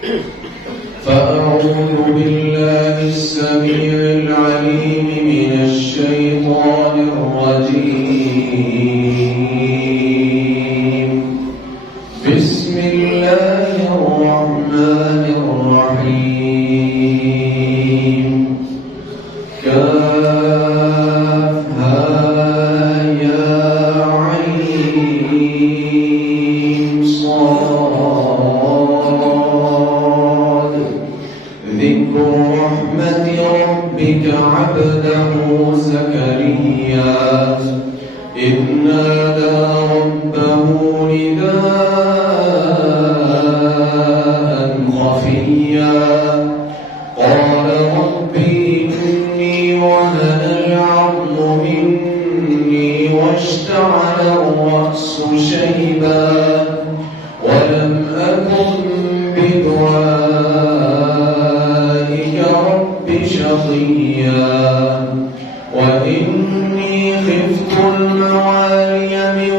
فأعوذ بالله السميع العليم من الشيطان الرجيم. بسم الله الرحمن الرحيم. كافها يا عين صاد. ذكر رحمة ربك عبده زكريا إذ نادى ربه نداء خفيا قال رب إني وهن العظم مني واشتعل الرأس شيبا ولم أكن بدعائك رب شقيا وإني خفت الموالي من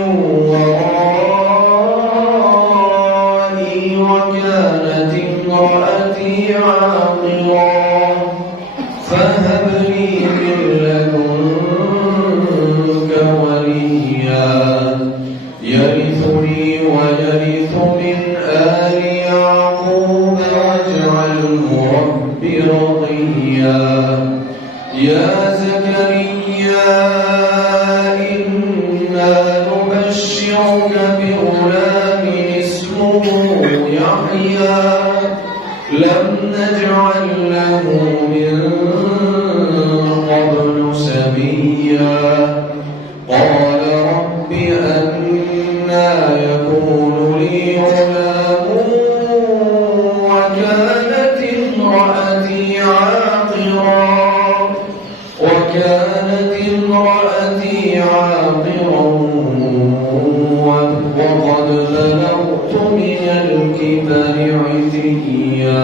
ورائي وكانت امرأتي عاقرا فهب لي من لدنك وليا يرثني ويرث من آل يعقوب واجعله رب رضيا. يا زكريا إنا نبشرك بغلام اسمه يحيى لم نجعل له من قبل سميا. قال رب أنى يكون لي غلام وكانت امرأتي عاقرا وقد بلغت من الكبر عتيا.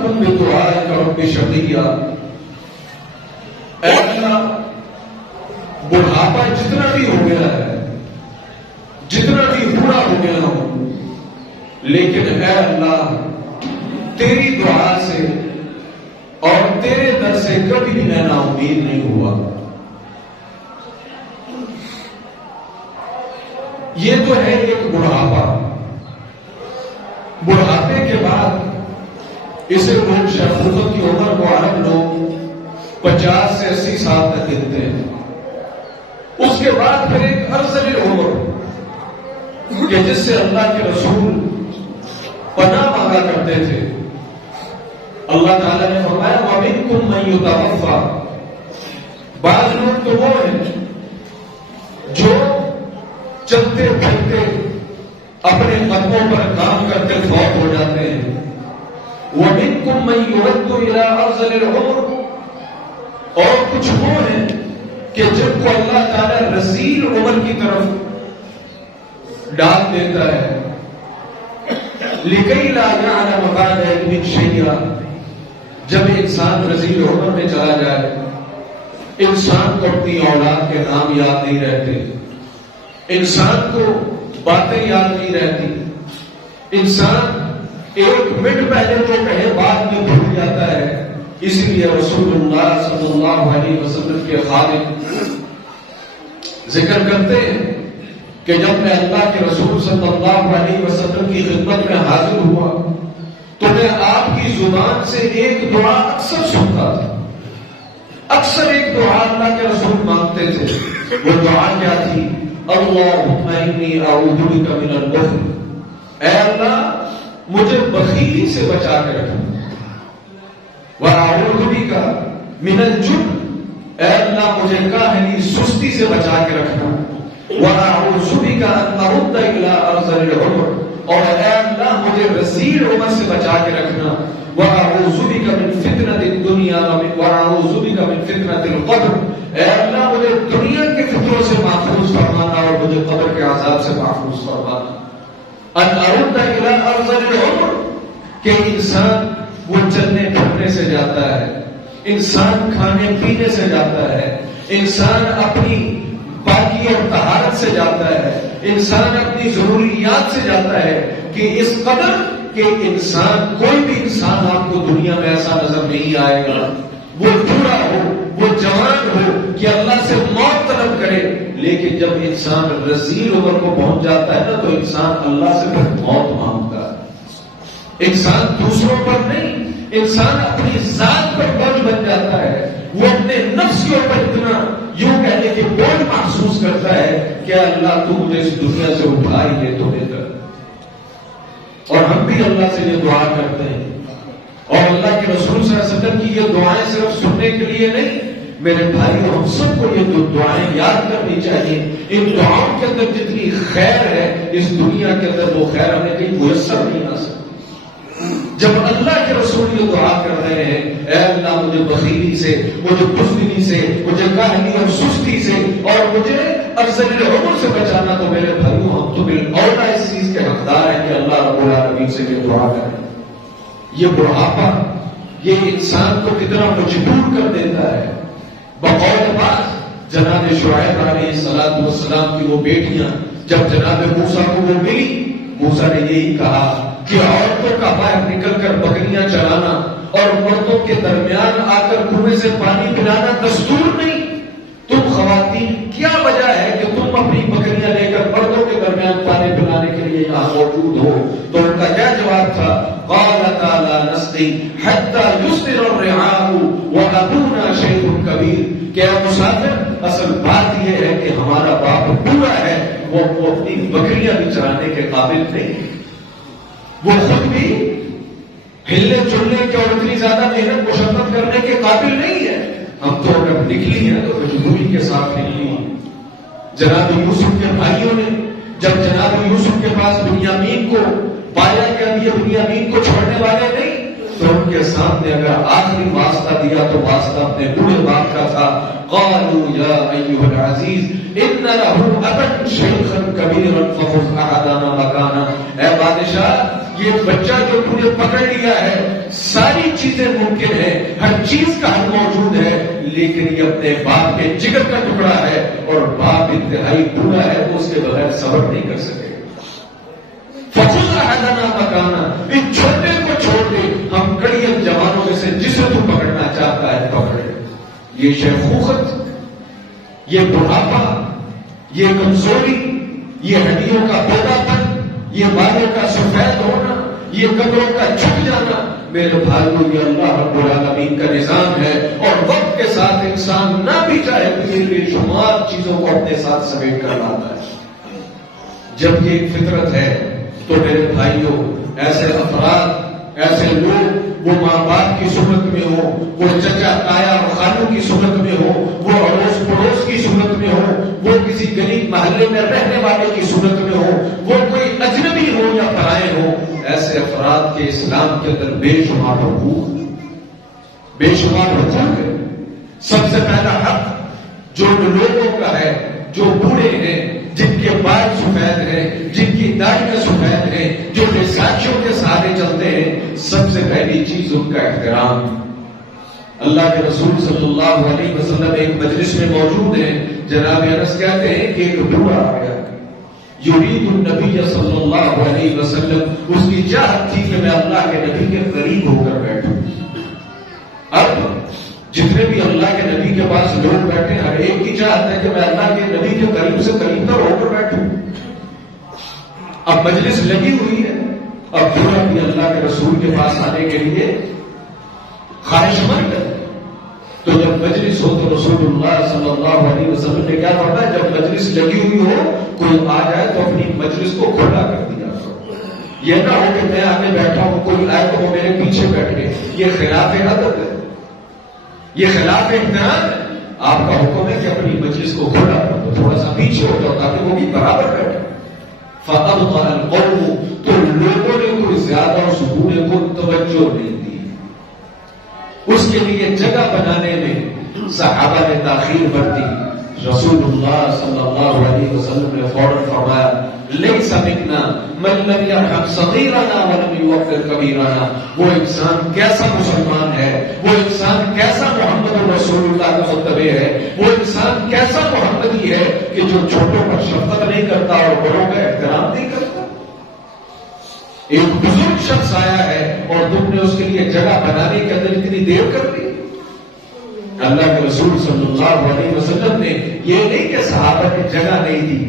اکن بدعائک رب شقیا، اے اللہ بڑھاپا جتنا بھی ہو گیا ہے، جتنا بھی بوڑھا ہو گیا ہوں، لیکن اے اللہ تیری دعا سے اور تیرے در سے کبھی بھی میں نا امید نہیں ہوا۔ یہ تو ہے ایک بڑھاپا۔ بڑھاپے کے بعد اسے لوگ شیخوخت کی عمر کو عرب لوگ 50 سے 80 سال تک گنتے ہیں۔ اس کے بعد پھر ایک ارذل العمر کہ جس سے اللہ کے رسول پناہ مانگا کرتے تھے۔ اللہ تعالیٰ نے فرمایا وَمِنْكُمْ مَنْ يُتَوَفَّى، بعض لوگ تو وہ ہیں جو چلتے پھرتے اپنے قدموں پر کام کرتے فوت ہو جاتے ہیں۔ وَمِنْكُمْ مَنْ يُرَدُّ إِلَىٰ أَرْذَلِ الْعُمُرِ، اور کچھ وہ ہیں کہ جب کو اللہ تعالیٰ رذیل عمر کی طرف ڈال دیتا ہے، لِكَيْ لَا يَعْلَمَ بَعْدَ عِلْمٍ شَيْئًا، جب انسان رذیل عمر میں چلا جائے، انسان کو اپنی اولاد کے نام یاد نہیں رہتے، انسان کو باتیں یاد نہیں رہتی، انسان ایک منٹ پہلے جو کہے بعد میں بھول جاتا ہے۔ اس لیے رسول اللہ صلی اللہ علیہ وسلم کے خادم ذکر کرتے ہیں کہ جب میں اللہ کے رسول صلی اللہ علیہ وسلم کی خدمت میں حاضر ہوا تو میں آپ کی زبان سے ایک دعا اکثر سنتا تھا۔ اکثر ایک دعا اللہ کے رسول مانگتے تھے۔ وہ دعا کیا تھی؟ اللہم انی اعوذ بک من البخل، اے اللہ مجھے بخیلی سے بچا کے رکھنا، وَأَعُوذُ بِكَ مِنَ الْجُبْنِ، اے اللہ مجھے کاہلی سستی سے بچا کے رکھنا، وَأَعُوذُ بِكَ أَنْ أَرُدَّ إِلَىٰ أَرْذَلِ الْعُمُرِ، اور اے اللہ مجھے رذیل عمر سے بچا کے رکھنا، وَأَعُوذُ بِكَ مِنْ فِتْنَةِ الدُّنْيَا وَأَعُوذُ بِكَ مِنْ فِتْنَةِ الْقَبْرِ، اے اللہ مجھے دنیا کے فتنوں سے محفوظ فرمانا اور مجھے قبر کے عذاب سے محفوظ فرمانا۔ ان ارد الى ارذل العمر، کہ انسان وہ چلنے پھرنے سے جاتا ہے، انسان کھانے پینے سے جاتا ہے، انسان اپنی پاکی اور طہارت سے جاتا ہے، انسان اپنی ضروریات سے جاتا ہے، کہ اس قدر کہ انسان کوئی بھی انسان آپ کو دنیا میں ایسا نظر نہیں آئے گا، وہ بوڑھا ہو وہ جوان ہو کہ اللہ سے موت طلب کرے، لیکن جب انسان رذیل عمر کو پہنچ جاتا ہے نا تو انسان اللہ سے پھر موت مانگتا ہے۔ انسان دوسروں پر نہیں، انسان اپنی ذات پر بوجھ بن جاتا ہے، وہ اپنے نفس کے اوپر اتنا یوں کہنے کے بوجھ محسوس کرتا ہے کہ اللہ تو مجھے اس دنیا سے اٹھا ہی دے تو بہتر۔ اور ہم بھی اللہ سے یہ دعا کرتے ہیں، اور اللہ کے رسول صلی اللہ علیہ وسلم کی یہ دعائیں صرف سننے کے لیے نہیں، میرے بھائیوں ہم سب کو یہ دو دعائیں یاد کرنی چاہیے۔ ان دعاؤں کے اندر جتنی خیر ہے اس دنیا کے اندر وہ خیر ہمیں کہیں میسر نہیں آ سکتی۔ جب اللہ کے رسول یہ دعا کر رہے ہیں، اے اللہ مجھے بخیلی سے، مجھے بزدلی سے، مجھے کاہلی اور سستی سے، اور مجھے ارذل العمر سے بچانا، تو میرے بھائیوں ہم تو بالاولیٰ اس چیز کے حقدار ہیں کہ اللہ رب العالمین سے یہ دعا کریں۔ یہ بڑھاپا یہ انسان کو کتنا مجبور کر دیتا ہے۔ بقول بات جناب شعیب علیہ السلام کی وہ بیٹیاں جب جناب موسیٰ کو وہ ملی، موسیٰ نے یہی کہا کہ عورتوں کا باہر نکل کر بکریاں چرانا اور مردوں کے درمیان آ کر کنویں سے پانی پلانا دستور نہیں۔ تم خواتین کیا وجہ ہے کہ تم اپنی بکریاں لے کر مردوں کے درمیان پانی پلانے کے لیے یہاں موجود ہو؟ تو ان کا کیا جواب تھا؟ قالتا لا نسقي حتى يصدر الرعاء وابونا شيخ كبير، کہ اے مسافر اصل بات یہ ہے کہ ہمارا باپ بوڑھا ہے، وہ اپنی بکریاں بھی چرانے کے قابل نہیں، وہ خود بھی ہلنے چلنے کے اور اتنی زیادہ محنت مشقت کرنے کے قابل نہیں ہے۔ ہم تو اگر نکلی ہیں تو مجبوری کے ساتھ نکلی ہیں۔ جناب یوسف کے بھائیوں نے جب جناب یوسف کے پاس بنیامین کو پایا کہ اب یہ بنیامین کو چھوڑنے والے نہیں، تو ان کے سامنے اگر آخری واسطہ دیا تو واسطہ اپنے بوڑھے باپ کا تھا۔ قالوا یا ایھا العزیز ان لہ ابا شیخا کبیرا فخذ احدنا مکانہ، اے بادشاہ یہ بچہ جو تم نے پکڑ لیا ہے ساری چیزیں ممکن ہیں، ہر چیز کا حل موجود ہے، لیکن یہ اپنے باپ کے جگر کا ٹکڑا ہے اور باپ انتہائی برا ہے، وہ اس کے بغیر صبر نہیں کر سکے۔ فخذ احدنا مکانا، اس چھوٹے کو چھوڑ دے، ہم کڑی جوانوں میں سے جسے تو پکڑنا چاہتا ہے پکڑے۔ یہ شیخوخت، یہ بڑھاپا، یہ کمزوری، یہ ہڈیوں کا بودا پن، یہ بالوں کا سفید ہونا، یہ قبروں کا جھک جانا، میرے بھائیوں یہ اللہ رب العالمین کا نظام ہے، اور وقت کے ساتھ انسان نہ بھی چاہے تو یہ بے شمار چیزوں کو اپنے ساتھ سمیٹ کر لاتا ہے۔ جب یہ ایک فطرت ہے تو میرے بھائیوں ایسے افراد، ایسے لوگ، وہ ماں باپ کی صورت میں ہو، وہ چچا تایا اور خالوں کی صورت میں ہو، وہ اڑوس پڑوس کی صورت میں ہو، وہ کسی غریب محلے میں رہنے والے کی صورت میں ہو، وہ کوئی اجنبی ہو یا پرائے ہو، ایسے افراد کے اسلام کے اندر بے شمار حقوق، بے شمار حقوق ہے۔ سب سے پہلا حق جو لوگوں کا ہے، جو بوڑھے ہیں، جن کے بال سفید ہیں، جن کی داڑھیاں سفید ہیں، جو بیساکھیوں کے سہارے چلتے ہیں، سب سے پہلی چیز ان کا احترام۔ اللہ کے رسول صلی اللہ علیہ وسلم ایک مجلس میں موجود ہیں، جناب انس کہتے ہیں کہ ایک بوڑھا آ گیا، یرید النبی صلی اللہ علیہ وسلم، اس کی چاہت تھی کہ میں اللہ کے نبی کے قریب ہو کر بیٹھوں۔ اب جتنے بھی اللہ کے نبی کے پاس لوگ بیٹھے، ہر ایک کی چاہت ہے کہ میں اللہ کے نبی کے قریب سے قریب تر ہو کر بیٹھوں۔ اب مجلس لگی ہوئی ہے، اب بوڑھا بھی اللہ کے رسول کے پاس آنے کے لیے خواہش مند ہے۔ تو جب مجلس ہو تو رسول اللہ صلی اللہ علیہ وسلم نے کیا فرمایا، جب مجلس لگی ہوئی ہو کوئی آ جائے تو اپنی مجلس کو کھلا کر دیا کرو، یہ نہ ہو کہ میں آگے بیٹھا ہوں کوئی آئے تو وہ میرے پیچھے بیٹھ گئے، یہ خلاف ادب ہے، یہ خلاف احترام ہے۔ آپ کا حکم ہے کہ اپنی مجلس کو کھلا کر دو، تھوڑا سا پیچھے ہو جاؤ تاکہ وہ بھی برابر بیٹھے۔ فَأَبْطَأَ الْقَوْمُ، تو لوگوں نے کوئی زیادہ اس بوڑھے کو توجہ نہیں دی، اس کے لیے جگہ بنانے میں صحابہ نے تاخیر برتی۔ رسول اللہ صلی اللہ علیہ وسلم نے فوراً فرمایا، لیس منا من لم یرحم صغیرنا ولم یوقر کبیرنا۔ وہ انسان کیسا مسلمان ہے، وہ انسان کیسا محمد رسول اللہ کا متبع ہے، وہ انسان کیسا محمدی ہے کہ جو چھوٹوں پر شفقت نہیں کرتا اور بڑوں کا احترام نہیں کرتا۔ ایک بزرگ شخص آیا ہے اور تم نے اس کے لیے جگہ بنانے کے اندر اتنی دیر کر دی۔ اللہ کے رسول صلی اللہ علیہ وسلم نے یہ نہیں کہ صحابہ نے جگہ نہیں دی،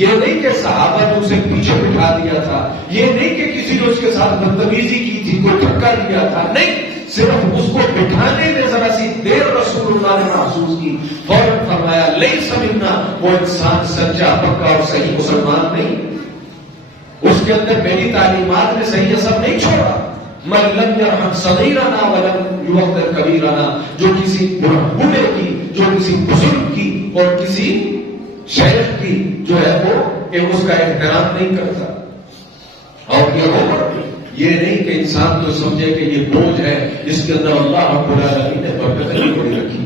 یہ نہیں کہ صحابہ نے اسے پیچھے بٹھا دیا تھا، یہ نہیں کہ کسی نے اس کے ساتھ بدتمیزی کی تھی، کوئی دھکا دیا تھا، نہیں، صرف اس کو بٹھانے میں ذرا سی دیر رسول اللہ نے محسوس کی، فوراً فرمایا لیس منا، وہ انسان سچا پکا اور صحیح مسلمان نہیں، اس کے اندر میری تعلیمات نے صحیح اثر نہیں چھوڑا۔ من لم یرحم صغیرنا ولم یوقر کبیرنا، جو کسی بوڑھے کی، جو کسی بزرگ کی اور کسی شیخ کی جو ہے وہ کہ اس کا احترام نہیں کرتا۔ اور یہ عمر، یہ نہیں کہ انسان تو سمجھے کہ یہ بوجھ ہے جس کے اندر اللہ رب العالمین نے برکت نہیں بڑی رکھی۔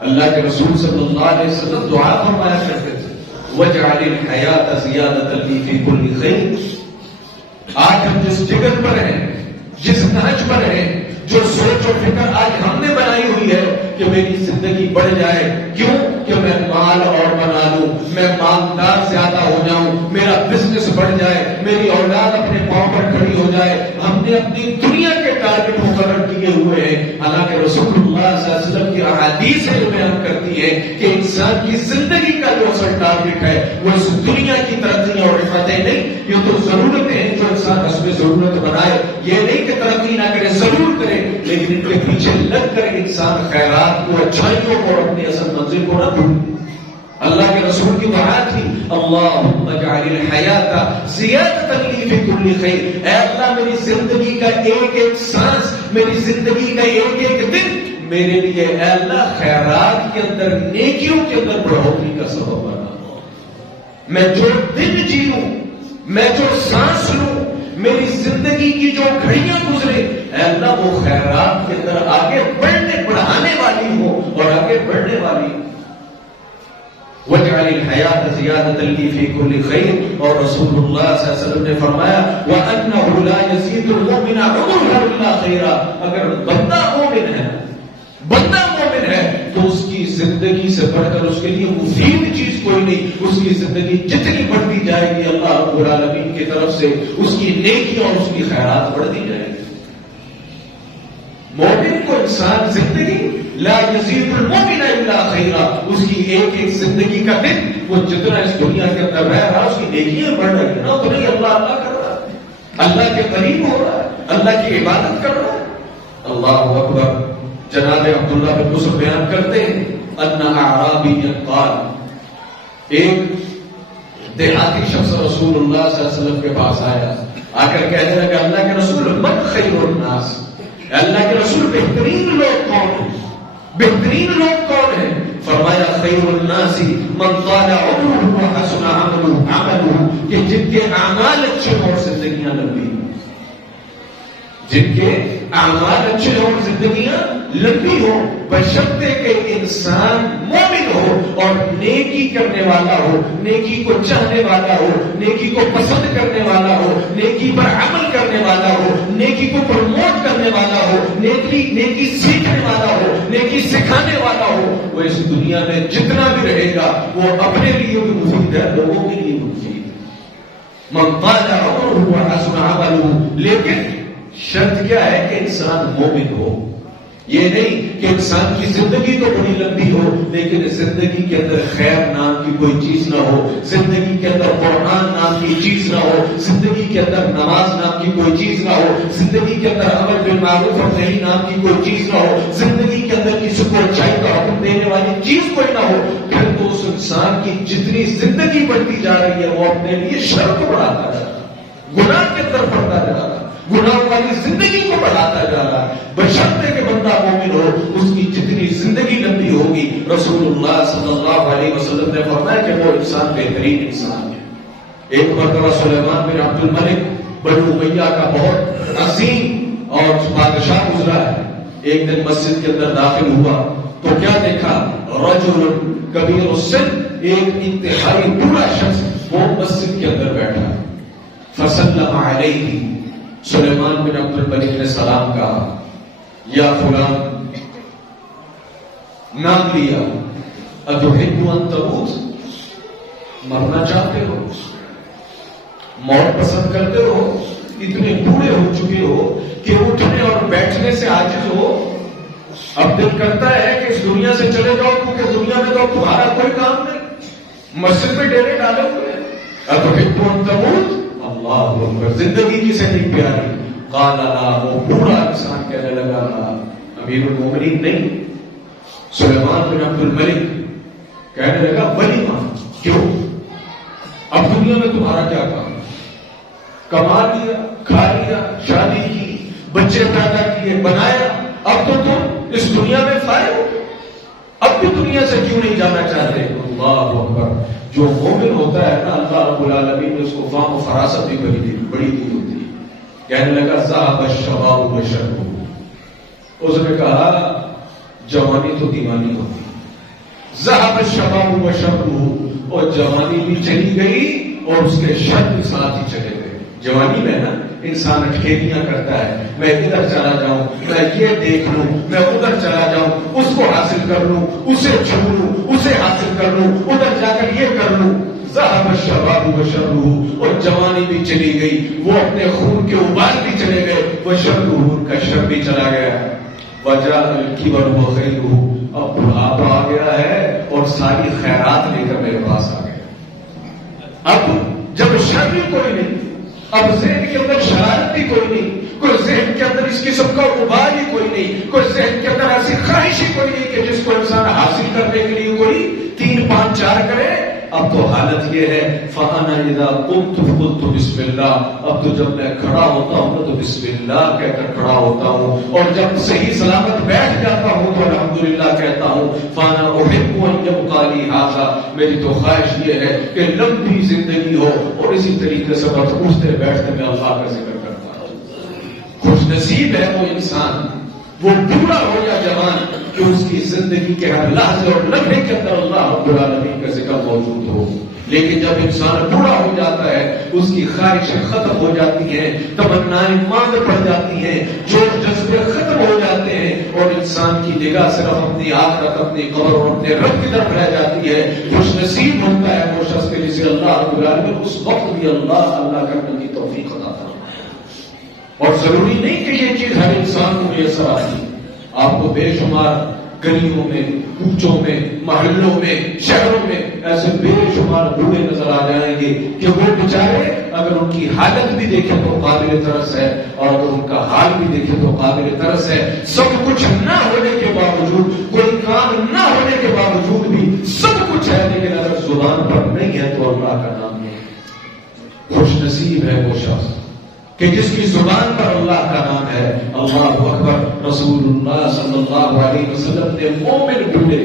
اللہ کے رسول صلی اللہ علیہ وسلم دعا فرمایا کرتے تھے، وَاجْعَلِ الْحَيَاةَ زِيَادَةً لِّي فِي كُلِّ خَيْرٍ۔ آج ہم جس جگر پر ہیں، جس نہج پر ہیں، جو سوچ و فکر آج ہم نے بنائی ہوئی ہے کہ میری زندگی بڑھ جائے، کیوں کہ میں مال اور بنا لوں، میں مالدار زیادہ ہو جاؤں، میرا بزنس بڑھ جائے، میری اولاد اپنے پاؤں پر کھڑی ہو جائے۔ ہم نے اپنی دنیا کے ٹارگٹ مقرر کیے ہوئے ہیں، حالانکہ رسول اللہ صلی اللہ علیہ وسلم کی احادیث ہے جو بیان کرتی ہے کہ انسان کی زندگی کا جو اصل ٹارگٹ ہے وہ اس دنیا کی ترقیاں اور رفعتیں نہیں، یہ تو ضرورتیں ہیں جو انسان حسب ضرورت بنائے، یہ نہیں کہ ترقی نہ کرے، ضرور کرے، لیکن ان کے پیچھے لگ کر انسان خیرات کو، اچھائیوں کو اور اپنی اصل منزل کو نہ بھولے۔ اللہ کے رسول کی دعا تھی، اللہم اجعل الحیاۃ زیادۃ لی فی کل خیر، اے اللہ میری زندگی کا ایک ایک سانس، میری زندگی کا ایک ایک دن میرے لیے اے اللہ خیرات کے اندر، نیکیوں کے اندر بڑھوتری کا سبب بنا۔ میں جو دن جیوں، میں جو سانس لوں، میری زندگی کی جو گھڑیاں گزرے، اے اللہ وہ خیرات کے اندر آگے بڑھانے والی ہو اور آگے بڑھنے والی ہو۔ وَاجْعَلِ الْحَيَاةَ زِيَادَةً لِّي فِي كُلِّ خَيْرٍ، اور رسول اللہ صلی اللہ علیہ وسلم نے فرمایا وَأَنَّهُ لَا يَزِيدُ الْمُؤْمِنَ عُمُرُهُ إِلَّا خَيْرًا، اگر بندہ مومن ہے تو اس کی زندگی سے بڑھ کر اس کے لیے مفید چیز کوئی نہیں. اس کی زندگی جتنی بڑھتی جائے گی اللہ رب العالمین کی طرف سے اس کی نیکی اور اس کی خیرات بڑھتی جائے گی. مومن کو انسان زندگی لا یزید المؤمن الا خیرا، اس کی ایک ایک زندگی کا دن وہ جتنا اس دنیا کے اندر رہ رہا اس کی نیکیاں بڑھ رہی ہیں نا، تو نہیں اللہ کر رہا ہے، اللہ کے قریب ہو رہا ہے، اللہ کی عبادت کر رہا ہے. اللہ اکبر. جناب عبداللہ بن مسعود بیان کرتے ہیں ان اعرابی قال، ایک دیہاتی شخص رسول اللہ صلی اللہ علیہ وسلم کے پاس آیا، آ کر کہنے لگا اللہ کے رسول من خیر الناس، اللہ کے رسول بہترین لوگ کون ہیں، بہترین لوگ کون ہیں؟ فرمایا خیر الناس من طال عمره وحسن عمله، کہ جن کے اعمال اچھے اور زندگیاں لمبی، جن کے اعمال اچھے ہوں زندگیاں لمبی ہو، بشرطے کہ انسان مومن ہو اور نیکی کرنے والا ہو، نیکی کو چاہنے والا ہو، نیکی کو پسند کرنے والا ہو، نیکی پر عمل کرنے والا ہو، نیکی کو پروموٹ کرنے والا ہو، نیکی سیکھنے والا ہو، نیکی سکھانے والا ہو. وہ اس دنیا میں جتنا بھی رہے گا وہ اپنے لیے بھی مفید ہے، لوگوں کے لیے مفید. من طال عمره وحسن عمله، لیکن شرط کیا ہے کہ انسان مومن ہو. یہ نہیں کہ انسان کی زندگی تو بڑی لمبی ہو لیکن زندگی کے اندر خیر نام کی کوئی چیز نہ ہو، زندگی کے اندر قرآن نام کی چیز نہ ہو، زندگی کے اندر نماز نام کی کوئی چیز نہ ہو، زندگی کے اندر امر بالمعروف اور نہی نام کی کوئی چیز نہ ہو، زندگی کے اندر کسی کو اچھائی کا حکم دینے والی چیز کوئی نہ ہو. پھر تو اس انسان کی جتنی زندگی بڑھتی جا رہی ہے وہ اپنے لیے شر کو بڑھاتا جا رہا ہے، گناہ کے طرف بڑھتا جا رہا ہے، گناہ والی زندگی کو بڑھاتا جا رہا ہے. بشرطے کہ بندہ مومن ہو اس کی جتنی زندگی لمبی ہوگی رسول اللہ صلی اللہ علیہ وسلم نے فرمایا کہ وہ انسان بہترین انسان ہے. ایک مرتبہ سلیمان بن عبد الملک بنو امیہ کا بہت عظیم اور بادشاہ گزرا ہے، ایک دن مسجد کے اندر داخل ہوا تو کیا دیکھا؟ رجل کبیر السن، ایک انتہائی بوڑھا شخص وہ مسجد کے اندر بیٹھا. فسلم علیہ، سلیمان بن عبد الملک نے سلام کہا، یا فلان، نام لیا، اتحب ان تموت، مرنا چاہتے ہو، موت پسند کرتے ہو، اتنے بوڑھے ہو چکے ہو کہ اٹھنے اور بیٹھنے سے عاجز ہو، اب دل کرتا ہے کہ اس دنیا سے چلے جاؤ کیونکہ دنیا میں تو تمہارا کوئی کام نہیں، مسجد میں ڈیرے ڈالے ہوئے، اتحب ان تموت، اللہ اکبر، زندگی کسے نہیں پیاری؟ قال لا، وہ بوڑھا انسان کہنے لگا لا، امیر المومنین نہیں. سلیمان بن عبد الملک کہنے لگا ولیمہ، کیوں؟ اب دنیا میں تمہارا کیا کام؟ کما لیا، کھا لیا، شادی کی، بچے پیدا کیے، بنایا، اب تو تم اس دنیا میں فائد ہو، اب بھی دنیا سے کیوں نہیں جانا چاہتے؟ اللہ اکبر. جو مومن ہوتا ہے نا اللہ رب العالمین نے اس کو فہم و فراست بھی بڑی دی ہوتی ہے. کہنے لگا ذهب الشباب وشربه، اس نے کہا جوانی تو دیوانی ہوتی ہے، ذهب الشباب وشربه، اور جوانی بھی چلی گئی اور اس کے شر بھی ساتھ ہی چلے گئے. جوانی میں نا انسان اٹھیریاں کرتا ہے، میں ادھر چلا جاؤں، میں یہ دیکھ لوں، میں ادھر چلا جاؤں، اس کو حاصل کر لوں، اسے چھو لوں، اسے حاصل کر لوں، ادھر جا کر یہ کر لوں. ذهب الشباب وشربه، اور جوانی بھی چلی گئی، وہ اپنے خون کے ابال بھی چلے گئے، وشربه، کا شر بھی چلا گیا. وجاء الكبر وخيره، اب بڑھاپا آ گیا ہے اور ساری خیرات لے کر میرے پاس آ گیا. اب جب شر بھی کوئی نہیں، اب ذہن کے اندر شرارت بھی کوئی نہیں، کوئی ذہن کے اندر اس قسم کا ابال ہی کوئی نہیں، کوئی ذہن کے اندر ایسی خواہش ہی کوئی نہیں کہ جس کو انسان حاصل کرنے کے لیے کوئی 3 5 4 کرے. اب تو حالت یہ ہے فَأَنَا إِذَا قُمْتُ قُلْتُ بِسْمِ اللَّهِ، اب تو جب میں کھڑا ہوتا ہوں تو بسم اللہ کہہ کر کھڑا ہوتا ہوں، اور جب صحیح سلامت بیٹھ جاتا ہوں تو الحمدللہ کہتا ہوں. فَأَنَا أُحِبُّ أَن يَبْقَى لِي هَذَا، میری تو خواہش یہ ہے کہ لمبی زندگی ہو اور اسی طریقے سے بس اٹھتے بیٹھتے میں اللہ کا ذکر کرتا ہوں. خوش نصیب ہے وہ انسان وہ بوڑھا ہو یا جوان، کہ اس کی زندگی کے ہر لحظے اور لمحے کے اندر اللہ رب العالمین کا ذکر موجود ہو۔ لیکن جب انسان بوڑھا ہو جاتا ہے، اس کی خواہشیں ختم ہو جاتی ہیں، تمنائیں ماند پڑ جاتی ہیں، جوش جذبے ختم ہو جاتے ہیں، اور انسان کی نگاہ صرف اپنی آخرت، اپنی قبر اور اپنے رب کی طرف رہ جاتی ہے۔ خوش نصیب ہوتا ہے وہ شخص کے جسے اللہ رب العالمین اس وقت بھی اللہ کرنے کی توفیق عطا فرمائے۔ اور ضروری نہیں کہ یہ چیز ہر انسان کو میسر آتی۔ آپ کو بے شمار گلیوں میں، کوچوں میں، محلوں میں، شہروں میں ایسے بے شمار بوڑھے نظر آ جائیں گے کہ وہ بیچارے اگر ان کی حالت بھی دیکھیں تو قابل ترس ہے، اور اگر ان کا حال بھی دیکھیں تو قابل ترس ہے۔ سب کچھ نہ ہونے کے باوجود، کوئی کام نہ ہونے کے باوجود بھی سب کچھ ہے، لیکن اگر زبان پر نہیں ہے تو اللہ کا نام نہیں۔ خوش نصیب ہے وہ شخص کہ جس کی زبان پر اللہ کا نام ہے۔ اللہ اکبر۔ رسول اللہ صلی اللہ علیہ وسلم نے مومن بوڑھے،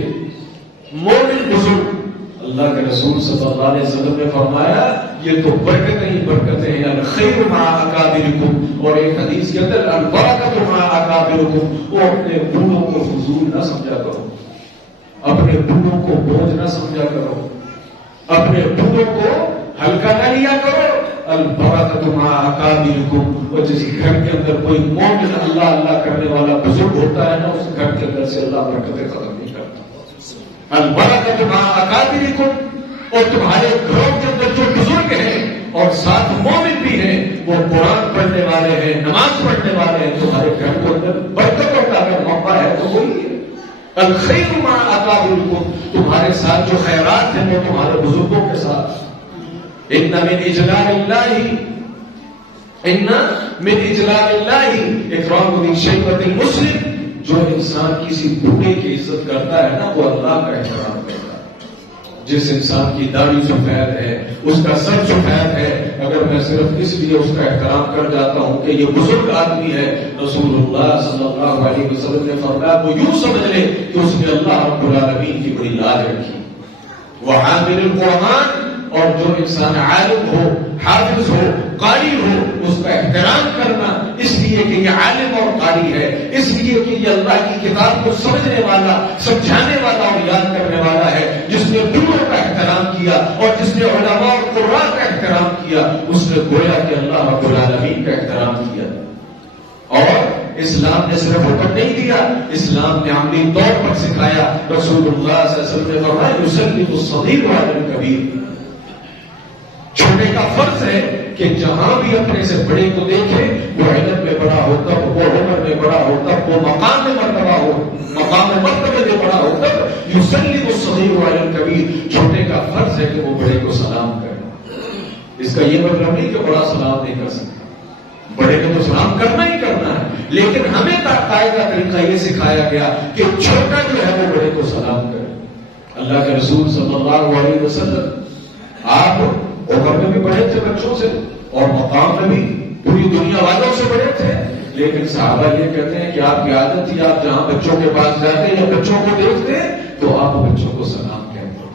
مومن بزرگ، اللہ کے رسول صلی اللہ علیہ وسلم نے فرمایا یہ تو برکتیں ہی برکتیں ہیں، الخیر مع اکابرکم، اور ایک حدیث کے اندر البرکۃ مع اکابرکم۔ وہ اپنے بوڑھوں کو فضول نہ سمجھا کرو، اپنے بوڑھوں کو بوجھ نہ سمجھا کرو، اپنے بوڑھوں کو ہلکا نہ لیا کرو۔ البرکۃ مع اکابرکم، اور جس گھر کے اندر کوئی مومن اللہ کرنے والا بزرگ ہوتا ہے نا، اس گھر کے اندر سے اللہ برکتیں ختم نہیں کرتا۔ البرکۃ مع اکابرکم، اور تمہارے گھروں کے اندر جو بزرگ ہیں اور ساتھ مومن بھی ہیں، وہ قرآن پڑھنے والے ہیں، نماز پڑھنے والے ہیں، تمہارے گھر کے اندر برکتوں کا اگر موقع ہے تو وہی ہے۔ الخیر مع اکابرکم، تمہارے ساتھ جو خیرات ہیں وہ تمہارے بزرگوں کے ساتھ۔ ان من اجلال اللہ، ان من اجلال اللہ اکرام ذی الشیبۃ المسلم، جو انسان کسی بوڑھے کی عزت کرتا ہے نا، وہ اللہ کا احترام کرتا ہے۔ جس انسان کی داڑھی سفید ہے، اس کا سر سفید ہے، اگر میں صرف اس لیے اس کا احترام کر جاتا ہوں کہ یہ بزرگ آدمی ہے، رسول اللہ صلی اللہ علیہ وسلم نے فرمایا وہ یوں سمجھ لے کہ اس نے اللہ رب العالمین کی بڑی لاج رکھی۔ وحامل القرآن، اور جو انسان عالم ہو، حافظ ہو، قاری ہو، اس کا احترام کرنا، اس لیے کہ یہ عالم اور قاری ہے، اس لیے کہ یہ اللہ کی کتاب کو سمجھنے والا، سمجھانے والا اور یاد کرنے والا ہے، جس نے بوڑھوں کا احترام کیا اور جس نے علماء اور قراء کا احترام کیا، اس نے گویا کہ اللہ رب العالمین کا احترام کیا۔ اور اسلام نے صرف حکم نہیں دیا، اسلام نے عملی طور پر سکھایا۔ رسول اللہ صلی اللہ علیہ وسلم نے فرمایا یسلم الصغیر علی الکبیر، چھوٹے کا فرض ہے کہ جہاں بھی اپنے سے بڑے کو دیکھے، وہ علم میں بڑا ہو تب، وہ عمر میں بڑا ہو تب، وہ مقام میں مرتبہ ہو، مقام مرتبے میں بڑا ہو تب، یسلم الصغیر علی الکبیر، چھوٹے کا فرض ہے کہ وہ بڑے کو سلام کرے۔ اس کا یہ مطلب نہیں کہ بڑا سلام نہیں کر سکتا، بڑے کو تو سلام کرنا ہی کرنا ہے، لیکن ہمیں قاعدہ طریقہ یہ سکھایا گیا کہ چھوٹا جو ہے وہ بڑے کو سلام کرے۔ اللہ کے رسول صلی اللہ علیہ وسلم آپ عمر میں بھی بڑے تھے بچوں سے، اور مقام میں بھی پوری دنیا والوں سے بڑے تھے، لیکن صحابہ یہ کہتے ہیں کہ آپ کی عادت تھی آپ جہاں بچوں کے پاس جاتے یا بچوں کو دیکھتے تو آپ بچوں کو سلام کہتے،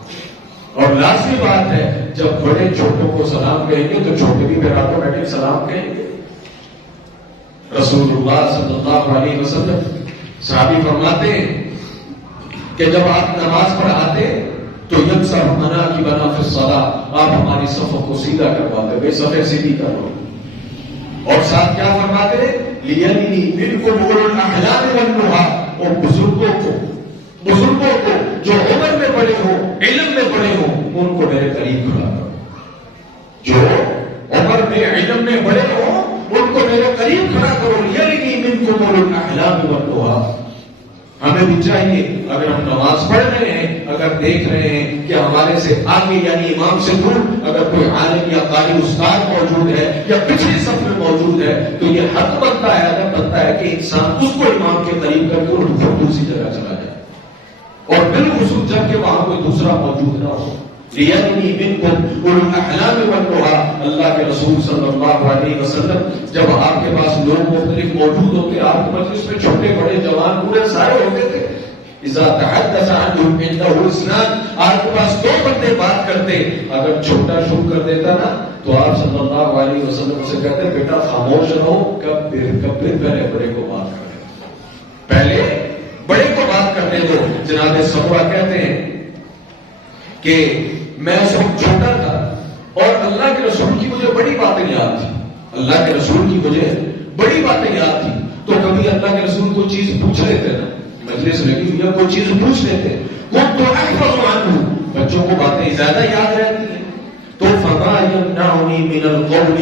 اور لازمی بات ہے جب بڑے چھوٹوں کو سلام کہیں گے تو چھوٹے بھی پھر آٹومیٹک سلام کہیں گے۔ رسول اللہ صلی اللہ علیہ وسلم صحابی فرماتے ہیں کہ جب آپ نماز پڑھاتے تو یکسر منا کی بنا فی الصلاۃ، آپ ہماری صفوں کو سیدھا کرواتے، بے صفیں سیدھی کر لو، اور ساتھ کیا فرماتے لیلنی منکم اولو الاحلام والنہی، اور بزرگوں کو جو عمر میں بڑے ہو، علم میں بڑے ہو، ان کو میرے قریب کھڑا کرو، جو عمر میں علم میں بڑے ہو ان کو میرے قریب کھڑا کرو، لیلنی منکم اولو الاحلام والنہی۔ ہمیں بھی چاہیے اگر ہم نماز پڑھ رہے ہیں، اگر دیکھ رہے ہیں کہ ہمارے سے آگے یعنی امام سے دور اگر کوئی عالم یا قاری استاد موجود ہے یا پچھلی صف میں موجود ہے، تو یہ حق بنتا ہے، ادب بنتا ہے کہ انسان اس کو امام کے قریب کر کے اور دوسری جگہ چلا جائے، اور بالخصوص جب کہ وہاں کوئی دوسرا موجود نہ ہو۔ لیلنی منکم اولو الاحلام والنہی، اللہ کے رسول صلی اللہ علیہ وسلم جب آپ کے پاس لوگ مختلف موجود ہوتے، آپ کے مجلس میں چھوٹے بڑے جوان بوڑھے سارے ہوتے تھے، اذا تحدث عنهم عنده اثنان، آپ کے پاس دو بندے بات کرتے، اگر چھوٹا شروع کر دیتا نا تو آپ صلی اللہ علیہ وسلم سے کہتے بیٹا خاموش رہو، کب پھر پہلے بڑے کو بات کریں، جناب سمرہ کہتے ہیں کہ میں اس وقت چھوٹا تھا اور اللہ کے رسول کی مجھے بڑی باتیں یاد تھی. اللہ کے رسول کی مجھے بڑی باتیں یاد تھی. تو کبھی اللہ کے رسول کوئی چیز پوچھ لیتے نا, مجلس لگی ہوئی کوئی چیز پوچھ لیتے, تو احفظ عنہ, بچوں کو باتیں زیادہ یاد رہتی ہیں. تو فما يمنعني من القول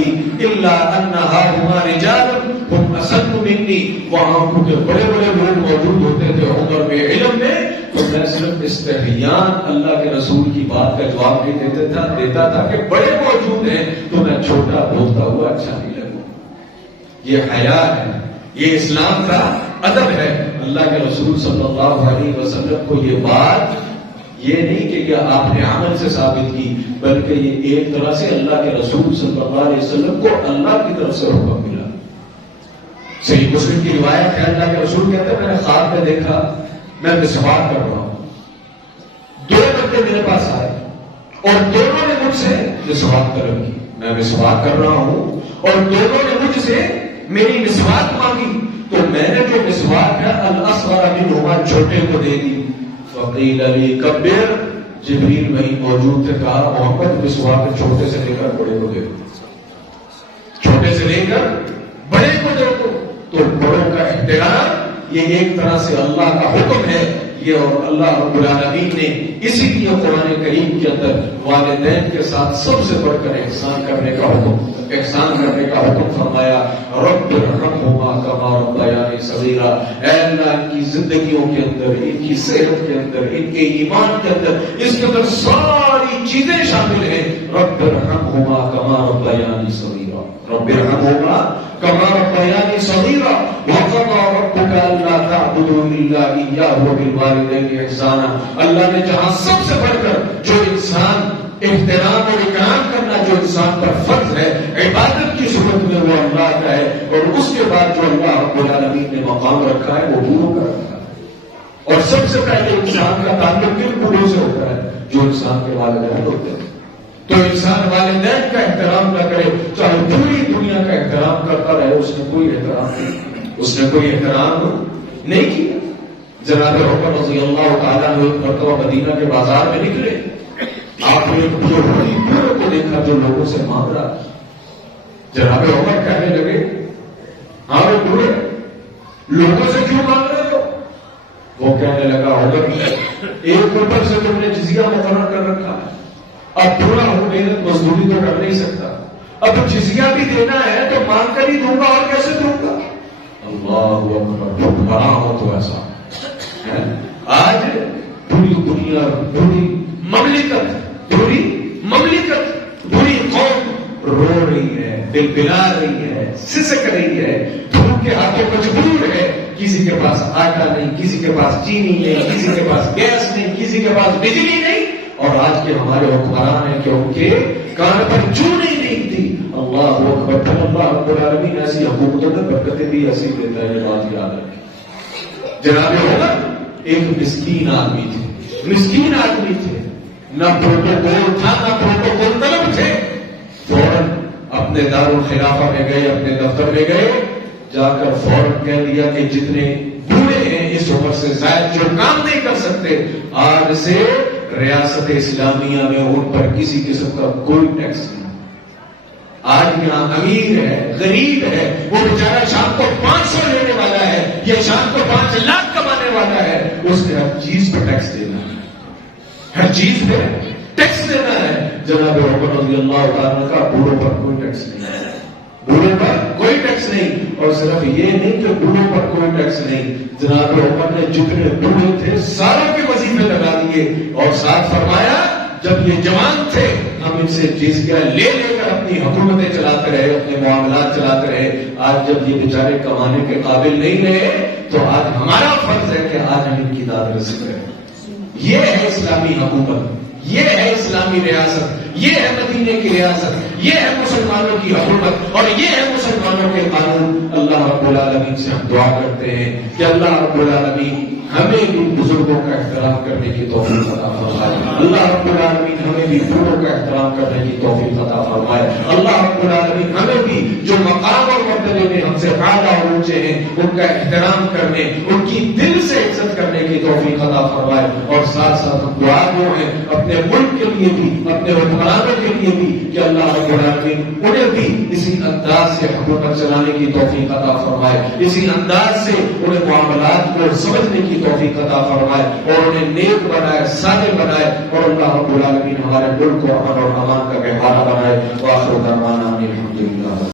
الا ان هؤلاء رجال هم اسد مني, وہاں کے بڑے بڑے لوگ موجود ہوتے تھے عمر میں, علم میں, تو میں صرف استحیان اللہ کے رسول کی بات کا جواب نہیں دیتا تھا کہ بڑے موجود ہیں تو میں چھوٹا بولتا ہوا اچھا نہیں لگوں. یہ حیا ہے, یہ اسلام کا ادب ہے. اللہ کے رسول صلی اللہ علیہ وسلم کو یہ بات یہ نہیں کہ یہ آپ نے عمل سے ثابت کی, بلکہ یہ ایک طرح سے اللہ کے رسول صلی اللہ علیہ وسلم کو اللہ کی طرف سے حکم ملا. صحیح مسلم کی روایت ہے, اللہ کے رسول کہتے ہیں میں نے خواب میں دیکھا میں مسواک کر رہا ہوں, دو بندے میرے پاس آئے اور دونوں نے مجھ سے مسواک طلب کی. میں مسواک کر رہا ہوں اور دونوں نے مجھ سے میری مسواک مانگی, تو میں نے جو مسواک ہے الاصغر منہما, چھوٹے کو دے دی. فقیل علی کبیر, جبریل وہیں موجود تھے, کہا محمد مسواک چھوٹے سے لے کر بڑے کو دے دو, چھوٹے سے لے کر بڑے کو دے دو. تو بڑوں کا احترام یہ ایک طرح سے اللہ کا حکم ہے یہ, اور اللہ رب العالمین نے اسی لیے قرآن کریم کے اندر والدین کے ساتھ سب سے بڑھ کر احسان کرنے کا حکم فرمایا. رب ارحمہما کما ربیانی صغیرا, اے اللہ ان کی زندگیوں کے اندر, ان کی صحت کے اندر, ان کے ایمان کے اندر, اس کے اندر ساری چیزیں شامل ہیں. رب ارحمہما کما ربیانی صغیرا, رب ارحمہما کما ربیانی صغیرا, وقضى ربك الا تعبدوا الا اياه وبالوالدين احسانا. اللہ نے جہاں سب سے بڑھ کر جو انسان احترام اور اکرام کرنا جو انسان پر فرض ہے عبادت کی صورت میں, وہ اللہ کا ہے, اور اس کے بعد جو اللہ رب العالمین نے مقام رکھا ہے وہ بوڑھوں کا رکھا ہے. اور سب سے پہلے انسان کا تعلق کن بوڑھوں سے ہوتا ہے جو انسان کے والدین ہوتے ہیں. تو انسان والدین کا احترام نہ کرے, چاہے پوری دنیا کا احترام کرتا رہے, اس نے کوئی احترام نہیں کیا. جناب عمر رضی اللہ تعالیٰ نے ایک مرتبہ مدینہ کے بازار میں نکلے, آپ نے ایک بوڑھے کو دیکھا جو لوگوں سے مانگ رہا. جناب عمر کہنے لگے, ہاں وہ بوڑھے لوگوں سے کیوں مانگ رہے ہو؟ وہ کہنے لگا, عمر ایک اوپر سے تم نے جزیہ مقرر کر رکھا ہے, اب بوڑھا ہوں, محنت مزدوری تو کر نہیں سکتا, اب جزیہ بھی دینا ہے تو مانگ کر ہی دوں گا, اور کیسے دوں گا؟ اللہ اکبر, بڑا ہو تو ایسا. آج پوری دنیا, پوری مملکت, پوری قوم رو رہی ہے, دل بلا رہی ہے, سسک رہی ہے, بھوک کے ہاتھوں مجبور ہے. کسی کے پاس آٹا نہیں, کسی کے پاس چینی نہیں, کسی کے پاس گیس نہیں, کسی کے پاس بجلی نہیں. اور آج کے ہمارے حکمران ہیں کہ ان کے کان پر چو نہیں دیکھتی. اللہ اکبر, اللہ رب العالمین ایسی حکومتوں میں برکتیں بھی ایسی دیتا ہے, یہ بات یاد رکھیں. جناب عمر ایک مسکین آدمی تھے, نہ پروٹوکول تھا نہ پروٹوکول طلب تھے. فوراً اپنے دارالخلافہ میں گئے, اپنے دفتر میں گئے, جا کر فوراً کہہ دیا کہ جتنے بوڑھے ہیں اس عمر سے زائد جو کام نہیں کر سکتے, آج سے ریاست اسلامیہ میں ان پر کسی قسم کا کوئی ٹیکس نہیں. آج یہاں امیر ہے, غریب ہے, وہ بیچارہ شام کو 500 لینے والا ہے, یہ شام کو 5 لاکھ کمانے والا ہے, اس نے ہر چیز پر ٹیکس دینا ہے, ہر چیز پہ ٹیکس دینا ہے. جناب عمر رضی اللہ تعالیٰ کا بوڑھوں پر کوئی ٹیکس نہیں ہے, بوڑھوں پر کوئی ٹیکس نہیں. اور صرف یہ نہیں کہ بوڑھوں پر کوئی ٹیکس نہیں, جناب عمر نے جتنے بوڑھے تھے ساروں کے وظیفے لگا دیے, اور ساتھ فرمایا جب یہ جوان تھے ہم ان سے جزیہ لے کر اپنی حکومتیں چلاتے رہے, اپنے معاملات چلاتے رہے. آج جب یہ بیچارے کمانے کے قابل نہیں رہے تو آج ہمارا فرض ہے کہ آج ہم ان کی داد رسی کریں. یہ ہے اسلامی حکومت, یہ ہے اسلامی ریاست, یہ ہے مدینے کی ریاست, یہ ہے مسلمانوں کی حکومت اور یہ ہے مسلمانوں کے قانون۔ اللہ رب العالمین سے ہم دعا کرتے ہیں کہ اللہ رب العالمین ہمیں بھی بزرگوں کا احترام کرنے کی توفیق عطا فرمائے۔ اللہ رب العالمین ہمیں بھی بڑوں کا احترام کرنے کی توفیق عطا فرمائے۔ اللہ رب العالمین ہمیں بھی جو مقام اور مرتبے میں ہم سے اعلیٰ اور اونچے ہیں ان کا احترام کرنے، ان کی دل سے عزت کرنے کی توفیق عطا فرمائے۔ اور ساتھ ساتھ ہم دعا گو ہیں اپنے ملک کے لیے بھی، اپنے حکمرانوں کے لیے بھی کہ اللہ رب العالمین انہیں بھی اسی انداز سے حکومت چلانے کی توفیق عطا فرمائے، اسی انداز سے انہیں معاملات کو سمجھنے کی توفیق عطا فرمائے اور انہیں نیک بنائے، صالح بنائے، اور اللہ رب العالمین ہمارے ملک کو امن اور امان کا